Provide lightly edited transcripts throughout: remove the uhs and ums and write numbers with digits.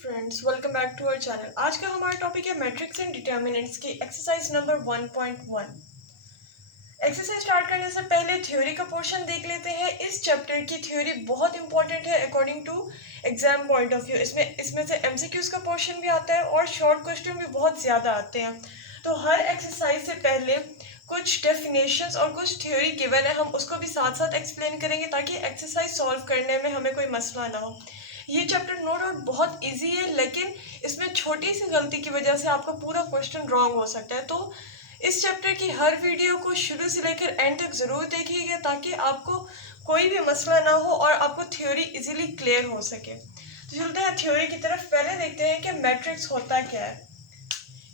Friends, welcome back to our channel. आज का हमारा टॉपिक है मैट्रिक्स एंड डिटर्मिनेंट्स की एक्सरसाइज नंबर 1.1। एक्सरसाइज स्टार्ट करने से पहले थ्योरी का पोर्शन देख लेते हैं। इस चैप्टर की थ्योरी बहुत इंपॉर्टेंट है according to exam point of view. इसमें से एमसीक्यूज का पोर्शन भी आता है और शॉर्ट क्वेश्चन भी बहुत ज़्यादा आते हैं। तो हर एक्सरसाइज से पहले कुछ डेफिनेशंस और कुछ थ्योरी गिवन है, हम उसको भी साथ साथ एक्सप्लेन करेंगे ताकि एक्सरसाइज सॉल्व करने में हमें कोई मसला ना हो। ये चैप्टर नो डाउट बहुत इजी है, लेकिन इसमें छोटी सी गलती की वजह से आपका पूरा क्वेश्चन रॉन्ग हो सकता है। तो इस चैप्टर की हर वीडियो को शुरू से लेकर एंड तक ज़रूर देखिएगा ताकि आपको कोई भी मसला ना हो और आपको थ्योरी इजीली क्लियर हो सके। तो चलते हैं थ्योरी की तरफ। पहले देखते हैं कि मैट्रिक्स होता क्या है।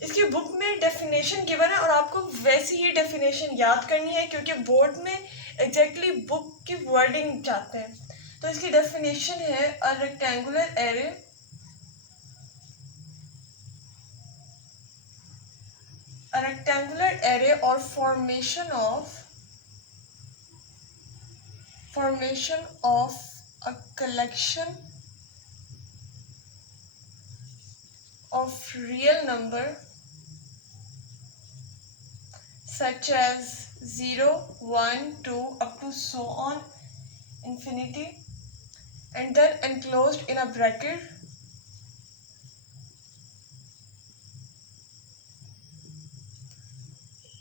इसकी बुक में डेफिनेशन गिवन है और आपको वैसी ही डेफिनेशन याद करनी है क्योंकि बोर्ड में एग्जैक्टली बुक की वर्डिंग चाहते हैं। तो इसकी डेफिनेशन है अ रेक्टेंगुलर एरे और formation of a collection of real number such as 0, 1, 2 up to so on infinity, and then enclosed in a bracket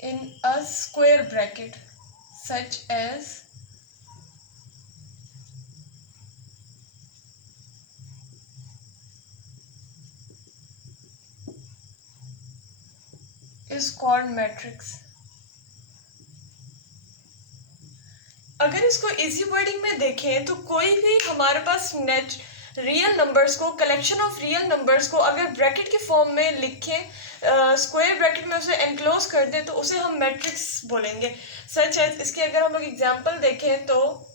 in a square bracket such as is called matrix। अगर इसको easy wording में देखें तो कोई भी हमारे पास real numbers को, collection of real numbers को अगर ब्रैकेट की फॉर्म में लिखें, स्क्वायर ब्रैकेट में उसे एनक्लोज कर दें तो उसे हम मैट्रिक्स बोलेंगे। सच है, इसके अगर हम लोग एग्जांपल देखें तो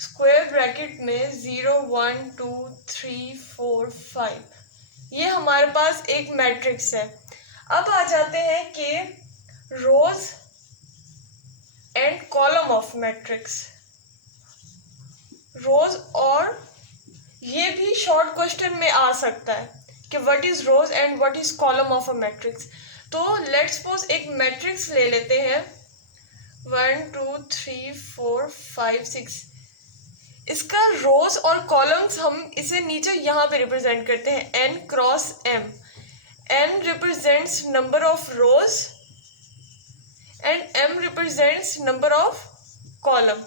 स्क्वायर ब्रैकेट में 0, 1, 2, 3, 4, 5 ये हमारे पास एक मैट्रिक्स है। अब आ जाते हैं कि रोज एंड कॉलम ऑफ मैट्रिक्स। रोज, और ये भी शॉर्ट क्वेश्चन में आ सकता है कि what is rows and what is column of a matrix. तो लेट्स सपोज एक मैट्रिक्स ले लेते हैं 1, 2, 3, 4, 5, 6। इसका रोज और कॉलम्स हम इसे नीचे यहाँ पे रिप्रेजेंट करते हैं n cross m। n represents number of rose and m represents number of column.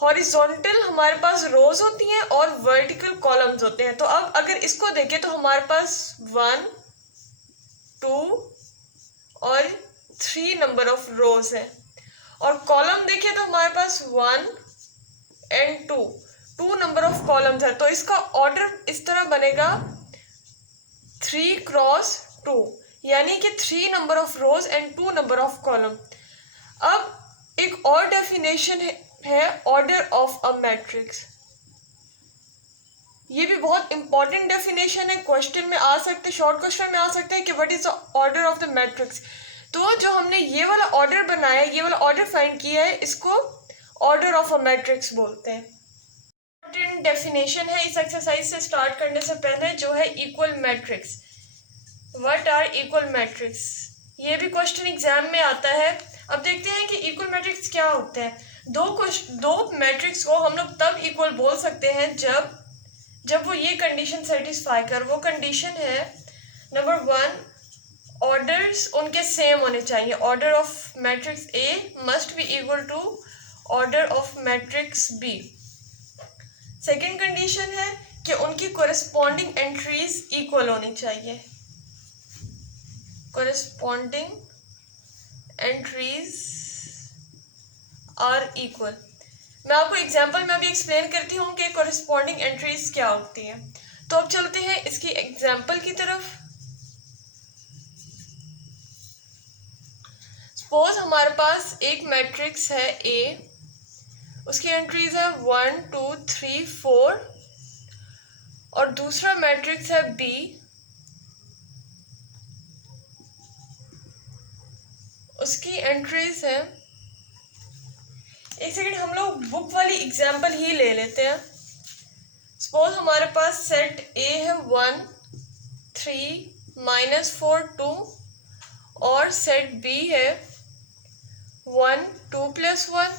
Horizontal हमारे पास रोज होती हैं और वर्टिकल कॉलम्स होते हैं। तो अब अगर इसको देखें तो हमारे पास 1, 2 और 3 नंबर ऑफ रोज है, और कॉलम देखें तो हमारे पास 1 एंड 2 नंबर ऑफ कॉलम्स है। तो इसका ऑर्डर इस तरह बनेगा 3 क्रॉस 2, यानी कि 3 number of rose and 2 number of column. अब एक और डेफिनेशन है ऑर्डर ऑफ अ मैट्रिक्स। ये भी बहुत इंपॉर्टेंट डेफिनेशन है, क्वेश्चन में आ सकते, शॉर्ट क्वेश्चन में आ सकते हैं कि what is the order of the matrix. तो जो हमने ये वाला ऑर्डर बनाया है, ये वाला ऑर्डर फाइंड किया है, इसको ऑर्डर ऑफ अ मैट्रिक्स बोलते हैं। इंपॉर्टेंट डेफिनेशन है इस एक्सरसाइज से स्टार्ट करने से पहले, जो है equal matrix. What are equal matrix, ये भी क्वेश्चन एग्जाम में आता है। अब देखते हैं कि इक्वल मैट्रिक्स क्या होते हैं। दो मैट्रिक्स को हम लोग तब इक्वल बोल सकते हैं जब वो ये कंडीशन सेटिस्फाई कर। वो कंडीशन है नंबर 1, ऑर्डर्स उनके सेम होने चाहिए। Order of matrix A must be equal to order of matrix B. Second condition है कि उनकी कोरेस्पॉन्डिंग एंट्रीज इक्वल होनी चाहिए। Corresponding entries are equal. मैं आपको एग्जांपल में अभी एक्सप्लेन करती हूँ कि कोरेस्पॉन्डिंग एंट्रीज क्या होती हैं। तो अब चलते हैं इसकी एग्जांपल की तरफ। सपोज हमारे पास एक मैट्रिक्स है ए, उसकी एंट्रीज है 1, 2, 3, 4, और दूसरा मैट्रिक्स है बी, उसकी एंट्रीज है, एक सेकेंड हम लोग बुक वाली एग्जाम्पल ही ले लेते हैं। सपोज हमारे पास सेट ए है 1 3 -4 2 और सेट बी है 1 2 + 1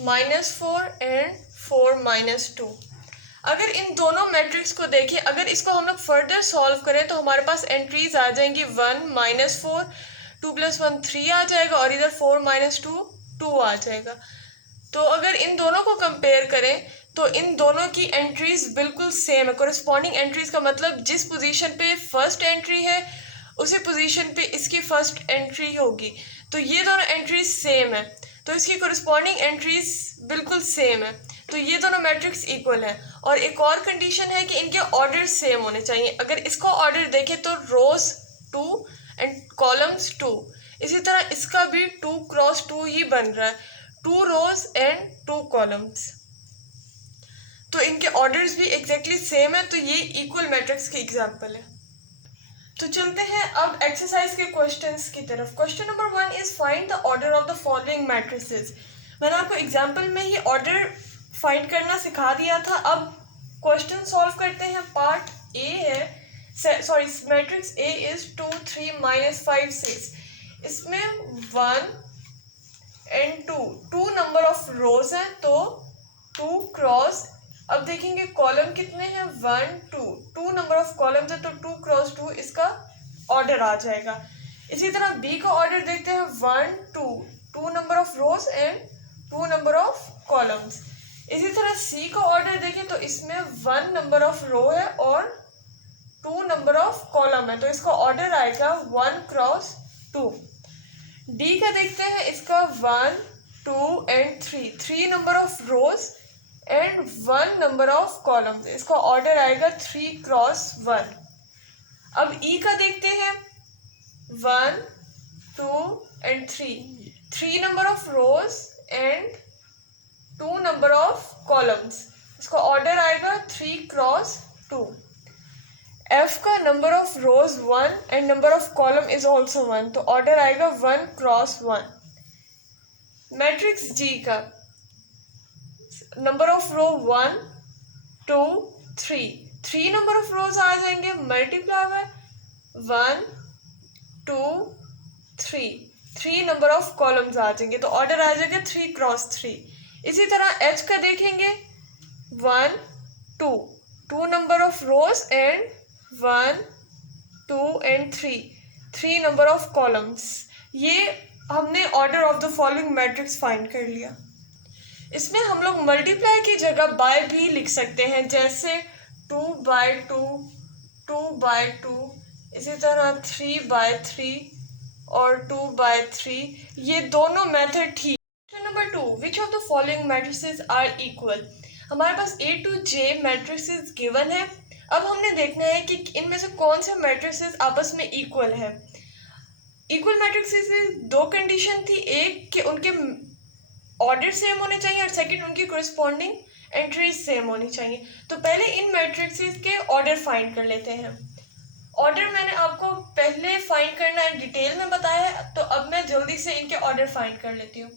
-4 एंड 4 -2। अगर इन दोनों मैट्रिक्स को देखें, अगर इसको हम लोग फर्दर सॉल्व करें तो हमारे पास एंट्रीज आ जाएंगी 1 -4 2 + 1 3 आ जाएगा और इधर 4 -2 2 आ जाएगा। तो अगर इन दोनों को कंपेयर करें तो इन दोनों की एंट्रीज बिल्कुल सेम है। कोरिस्पॉन्डिंग एंट्रीज का मतलब जिस पोजीशन पे फर्स्ट एंट्री है उसी पोजीशन पे इसकी फर्स्ट एंट्री होगी। तो ये दोनों एंट्रीज सेम है, तो इसकी कोरिस्पॉन्डिंग एंट्रीज बिल्कुल सेम है। तो ये दोनों मैट्रिक्स इक्वल है। और एक और कंडीशन है कि इनके ऑर्डर सेम होने चाहिए। अगर इसका ऑर्डर देखें तो रोज 2 एंड कॉलम्स 2, इसी तरह इसका भी 2 × 2 ही बन रहा है, 2 रोज एंड 2 कॉलम्स। तो इनके ऑर्डर्स भी एग्जैक्टली सेम है, तो ये इक्वल मैट्रिक्स की एग्जांपल है। तो चलते हैं अब एक्सरसाइज के क्वेश्चंस की तरफ। Question number 1 is find the order of the following matrices. मैंने आपको एग्जांपल में ही ऑर्डर फाइंड करना सिखा दिया था। अब क्वेश्चन सॉल्व करते हैं। पार्ट ए है, सॉरी मैट्रिक्स ए इज 2 3 -5 6। इसमें 1 एंड 2 नंबर ऑफ रोज हैं, तो 2 क्रॉस, अब देखेंगे कॉलम कितने हैं 1 2 नंबर ऑफ कॉलम्स है, तो 2 × 2 इसका ऑर्डर आ जाएगा। इसी तरह बी का ऑर्डर देखते हैं 1 2 number of rose and 2 number of columns. इसी तरह सी का ऑर्डर देखें तो इसमें 1 नंबर ऑफ रो है और 2 नंबर ऑफ कॉलम है, तो इसका ऑर्डर आएगा 1 × 2। डी का देखते हैं, इसका 1 2 and 3 number of rose and 1 number of columns, इसका ऑर्डर आएगा 3 × 1। अब ई का देखते हैं 1 2 and 3 number of rose and 2 number of columns, इसका ऑर्डर आएगा 3 × 2। एफ का number of rose 1 and number of column is also 1, तो ऑर्डर आएगा 1 × 1। मैट्रिक्स जी का number of row 1 2 3 number of rows आ जाएंगे, multiply by 1 2 3 number of columns आ जाएंगे, तो ऑर्डर आ जाएगा 3 × 3। इसी तरह एच का देखेंगे 1 2 number of rose and 1 2 and 3 number of columns. ये हमने order of the following matrix find कर लिया। इसमें हम लोग मल्टीप्लाई की जगह बाय भी लिख सकते हैं, जैसे 2/2 2/2, इसी तरह 3/3 और 2/3, ये दोनों मेथड ठीक। Question number 2, which of the following matrices are equal. हमारे पास A to J matrices given है। अब हमने देखना है कि इनमें से कौन से मैट्रिसेस आपस में इक्वल है। इक्वल मैट्रिसेस में दो कंडीशन थी, एक कि उनके ऑर्डर सेम होने चाहिए और सेकंड उनकी कोरिस्पॉन्डिंग एंट्रीज सेम होनी चाहिए। तो पहले इन मैट्रिसेस के ऑर्डर फाइंड कर लेते हैं। ऑर्डर मैंने आपको पहले फाइंड करना डिटेल में बताया है, तो अब मैं जल्दी से इनके ऑर्डर फाइंड कर लेती हूँ।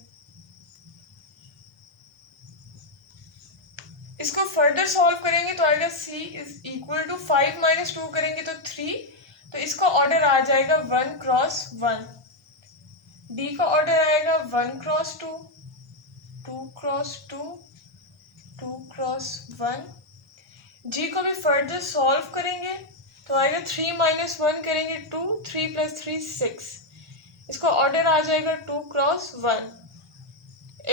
इसको फर्दर सॉल्व करेंगे तो आएगा C = 5 - 2 करेंगे तो 3, तो इसका ऑर्डर आ जाएगा 1 × 1। D का ऑर्डर आएगा 1 × 2 2 × 2 2 × 1। G को भी फर्दर सॉल्व करेंगे तो आएगा 3 - 1 करेंगे 2 3 + 3 6, इसका ऑर्डर आ जाएगा 2 × 1।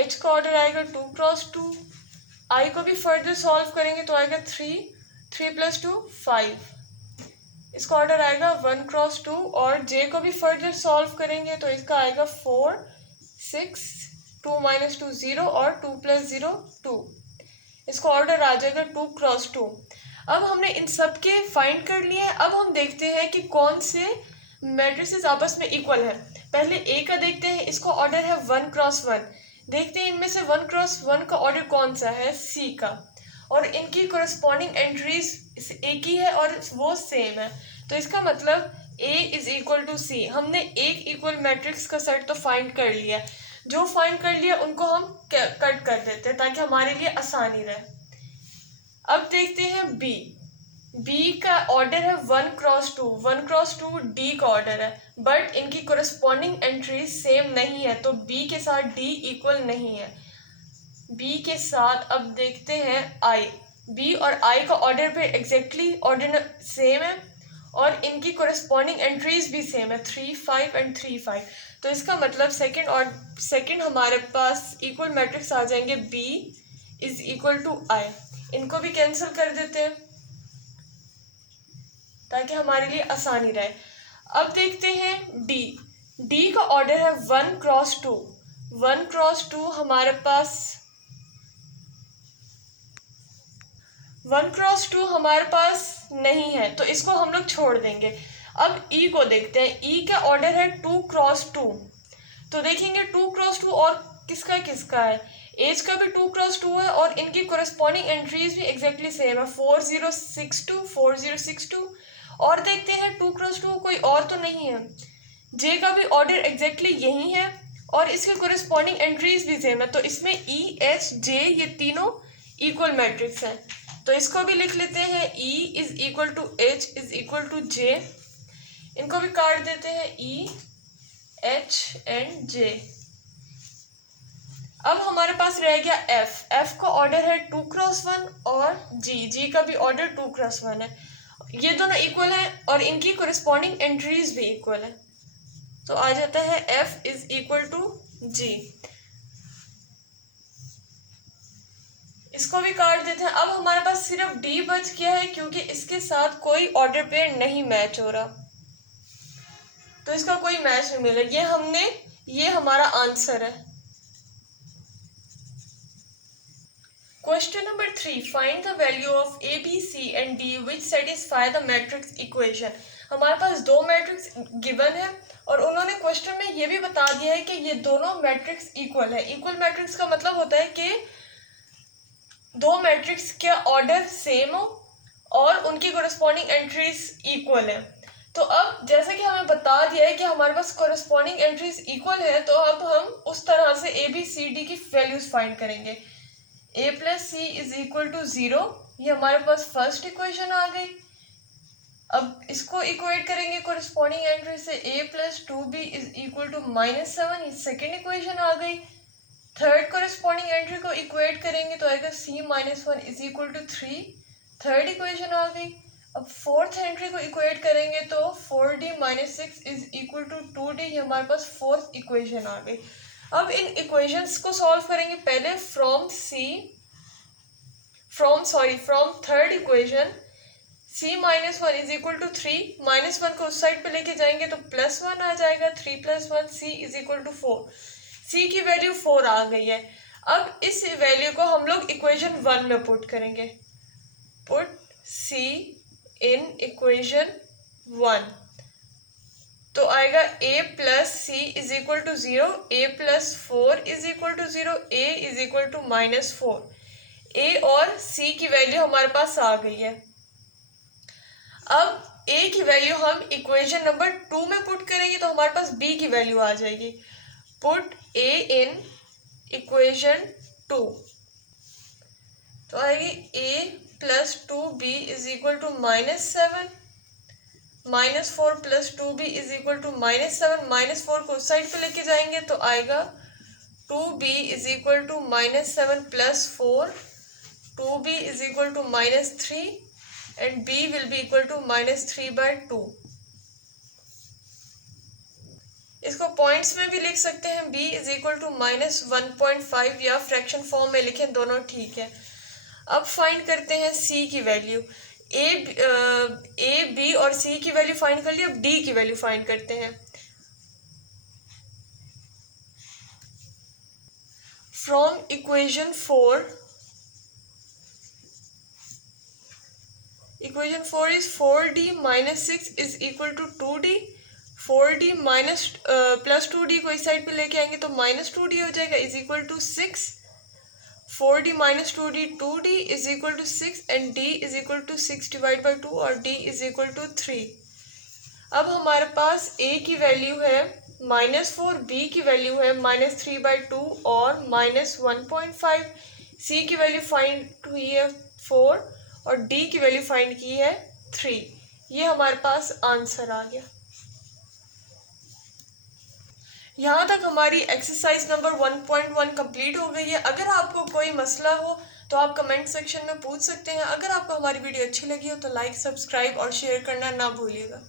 H का ऑर्डर आएगा 2 × 2। I को भी फर्दर सॉल्व करेंगे तो आएगा 3 + 2 5, इसका ऑर्डर आएगा 1 × 2। और J को भी फर्दर सॉल्व करेंगे तो इसका आएगा 4 6 2 - 2 0 और 2 + 0 2, इसका ऑर्डर आ जाएगा 2 × 2। अब हमने इन सब के फाइंड कर लिए हैं। अब हम देखते हैं कि कौन से मैट्रिसेस आपस में इक्वल है। पहले A का देखते हैं, इसका ऑर्डर है 1 × 1। देखते हैं इनमें से 1 × 1 का ऑर्डर कौन सा है, C का, और इनकी कोरिस्पॉन्डिंग एंट्रीज एक ही है और वो सेम है, तो इसका मतलब A = C। हमने एक इक्वल मैट्रिक्स का सेट तो फाइंड कर लिया, जो फाइंड कर लिया उनको हम कट कर देते हैं ताकि हमारे लिए आसानी रहे। अब देखते हैं बी का ऑर्डर है 1x2, 1x2 डी का ऑर्डर है, बट इनकी कोरस्पॉन्डिंग एंट्री सेम नहीं है, तो बी के साथ डी इक्वल नहीं है। बी के साथ अब देखते हैं आई, बी और आई का ऑर्डर पे एग्जैक्टली ऑर्डर सेम है और इनकी कोरस्पॉन्डिंग एंट्रीज भी सेम है, 3 5 एंड 3 5। तो इसका मतलब सेकंड हमारे पास इक्वल मैट्रिक्स आ जाएंगे बी इज इक्वल टू आई। इनको भी कैंसिल कर देते हैं ताकि हमारे लिए आसानी रहे। अब देखते हैं डी का ऑर्डर है 1x2, 1x2 हमारे पास 1x2 हमारे पास नहीं है, तो इसको हम लोग छोड़ देंगे। अब ई को देखते हैं, ई का ऑर्डर है 2x2, तो देखेंगे 2x2 और किसका किसका है, एज का भी 2x2 है और इनकी कोरस्पॉन्डिंग एंट्रीज भी एग्जैक्टली सेम है, 4062 4062। और देखते हैं 2x2 कोई और तो नहीं है, जे का भी ऑर्डर एग्जैक्टली यही है और इसके कोरस्पॉन्डिंग एंट्रीज भी सेम है, तो इसमें ई एच जे ये तीनों इक्वल मैट्रिक्स हैं। तो इसको भी लिख लेते हैं, E is equal to H is equal to J. इनको भी काट देते हैं, ई एच एंड जे। अब हमारे पास रह गया एफ का ऑर्डर है 2x1 और जी का भी ऑर्डर 2x1 है। ये दोनों इक्वल हैं और इनकी कोरिस्पॉन्डिंग एंट्रीज भी इक्वल है, तो आ जाता है एफ इज इक्वल टू जी। इसको भी काट देते हैं। अब हमारे पास सिर्फ डी बच गया है क्योंकि इसके साथ कोई ऑर्डर पेयर नहीं मैच हो रहा, तो इसका कोई मैच नहीं मिला। ये हमारा आंसर है। Question number 3, find the value of A B C and D which satisfy the matrix equation. हमारे पास दो मैट्रिक्स गिवन है और उन्होंने क्वेश्चन में ये भी बता दिया है कि ये दोनों मैट्रिक्स इक्वल है। इक्वल मैट्रिक्स का मतलब होता है कि दो मैट्रिक्स का ऑर्डर सेम हो और उनकी कोरस्पॉन्डिंग एंट्रीज इक्वल है। तो अब जैसा कि हमें बता दिया है कि हमारे पास कोरस्पॉन्डिंग एंट्रीज इक्वल है, तो अब हम उस तरह से ए बी सी डी की वैल्यूज फाइंड करेंगे। a plus c is equal to 0, ये हमारे पास फर्स्ट इक्वेशन आ गई। अब इसको इक्वेट करेंगे कोरस्पॉन्डिंग एंट्री से, a plus 2b is equal to -7, ये सेकेंड इक्वेशन आ गई। थर्ड कोरस्पॉन्डिंग एंट्री को इक्वेट करेंगे तो आएगा c minus 1 is equal to 3, third equation आ गई। अब फोर्थ एंट्री को इक्वेट करेंगे तो 4d minus 6 is equal to 2d, ये हमारे पास फोर्थ इक्वेशन आ गई। अब इन इक्वेशंस को सॉल्व करेंगे पहले from third equation c minus 1 is equal to 3, -1 को उस साइड पे लेके जाएंगे तो +1 आ जाएगा, 3 + 1 c is equal to 4, c की वैल्यू 4 आ गई है। अब इस वैल्यू को हम लोग इक्वेशन 1 में पुट करेंगे, पुट c इन इक्वेशन 1, तो आएगा a plus c is equal to 0, a plus 4 is equal to 0, a is equal to -4। a और c की वैल्यू हमारे पास आ गई है। अब a की वैल्यू हम इक्वेशन नंबर 2 में पुट करेंगे तो हमारे पास b की वैल्यू आ जाएगी, पुट a इन इक्वेशन 2, तो आएगी a plus 2b is equal to -7, -4 plus 2b is equal to -7, -4 को उस साइड पे लेके जाएंगे तो आएगा 2b is equal to -7 plus 4, 2b is equal to -3 and b will be equal to -3/2। इसको पॉइंट्स में भी लिख सकते हैं, b इज इक्वल टू -1.5 या फ्रैक्शन फॉर्म में लिखें, दोनों ठीक है। अब फाइंड करते हैं c की वैल्यू। ए बी और सी की वैल्यू फाइंड कर ली, अब डी की वैल्यू फाइंड करते हैं। From equation 4 is 4d minus 6 is equal to 2d, 4d minus plus 2d को इस साइड पे लेके आएंगे तो -2d हो जाएगा is equal to 6, 4d minus 2d 2d is equal to 6 and d is equal to 6 divided by 2 और d is equal to 3। अब हमारे पास a की वैल्यू है -4, b की वैल्यू है -3/2 और -1.5, c की वैल्यू फाइंड हुई है 4 और डी की वैल्यू फाइंड की है 3। ये हमारे पास आंसर आ गया। यहाँ तक हमारी एक्सरसाइज नंबर 1.1 कंप्लीट हो गई है। अगर आपको कोई मसला हो तो आप कमेंट सेक्शन में पूछ सकते हैं। अगर आपको हमारी वीडियो अच्छी लगी हो तो लाइक, सब्सक्राइब और शेयर करना ना भूलिएगा।